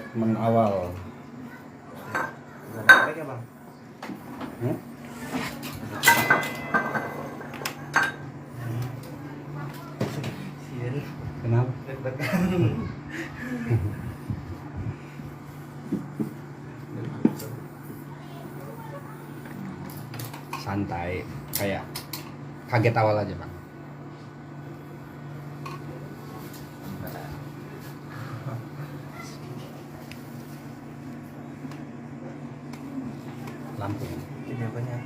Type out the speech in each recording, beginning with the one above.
treatment awal. Baik ya bang. Hmm? Sian. Kenapa? Deg-degan. Santai, kayak kaget awal aja bang. Lampu. Ini apanya?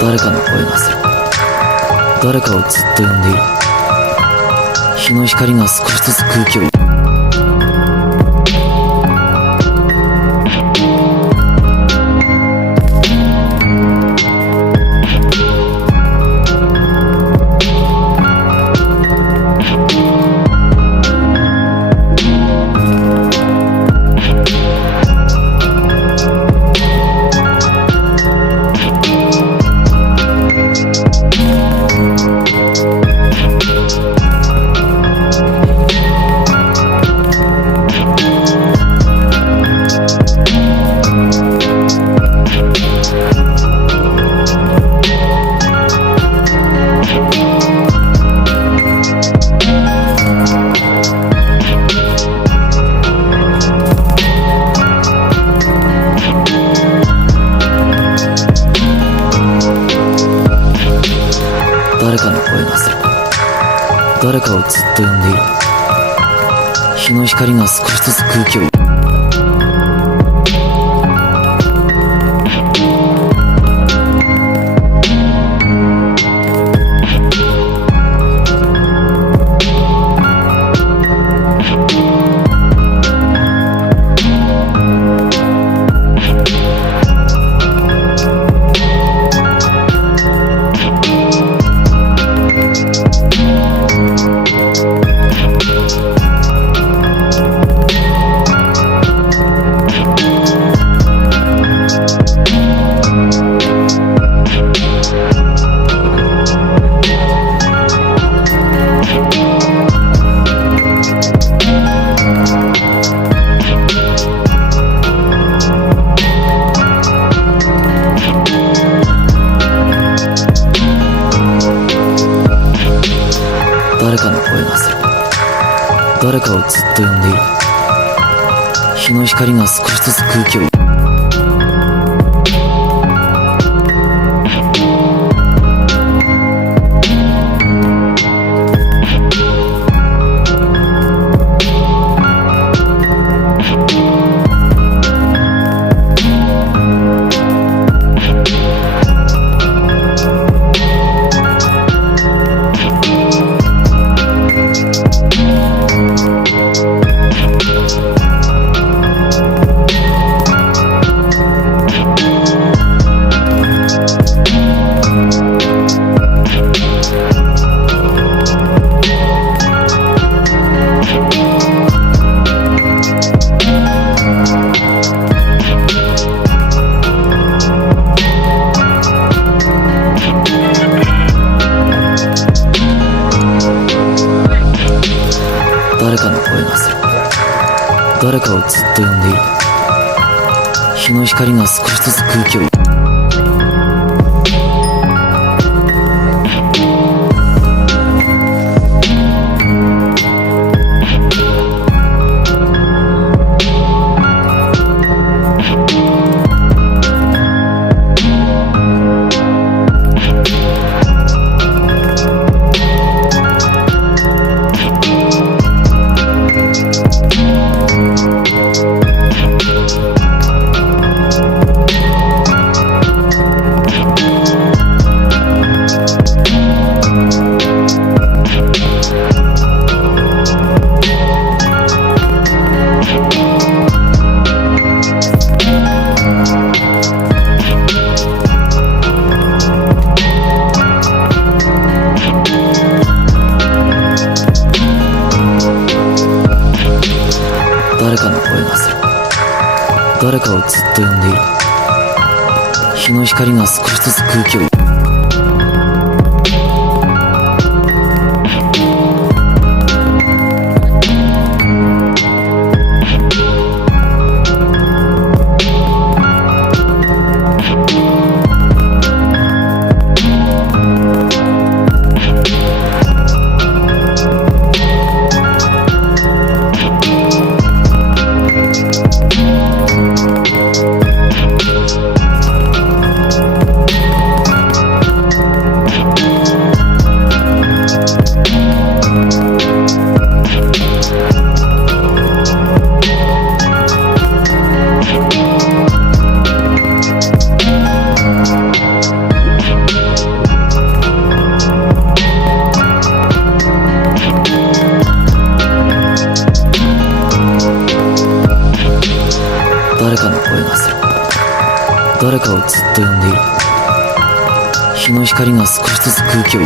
誰かの声がする。誰かをずっと呼んでいる。日の光が少しずつ空気を誰かの声がする。誰かをずっと呼んでいる。日の光が少しずつ空気を誰かの声がする。誰かをずっと呼んでいる。日の光が少しずつ空気を誰かの声がする。誰かをずっと呼んでいる。日の光が少しずつ空気をかをずっと呼んでいる。日の光が少しずつ空気を誰かの声がする。誰かをずっと呼んでいる。日の光が少しずつ空気を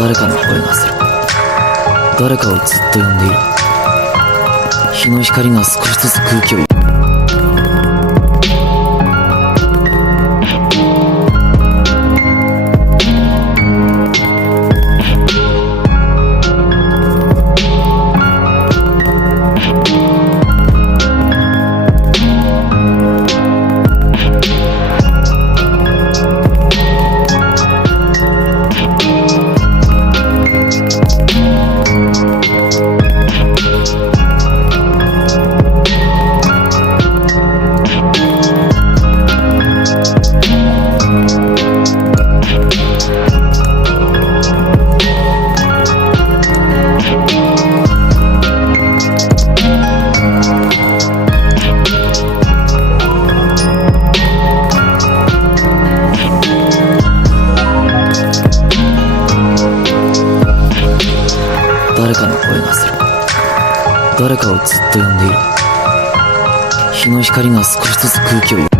誰かの声がする。誰かをずっと呼んでいる。日の光が少しずつ空気を誰かの声がする。誰かをずっと呼んでいる。日の光が少しずつ空気を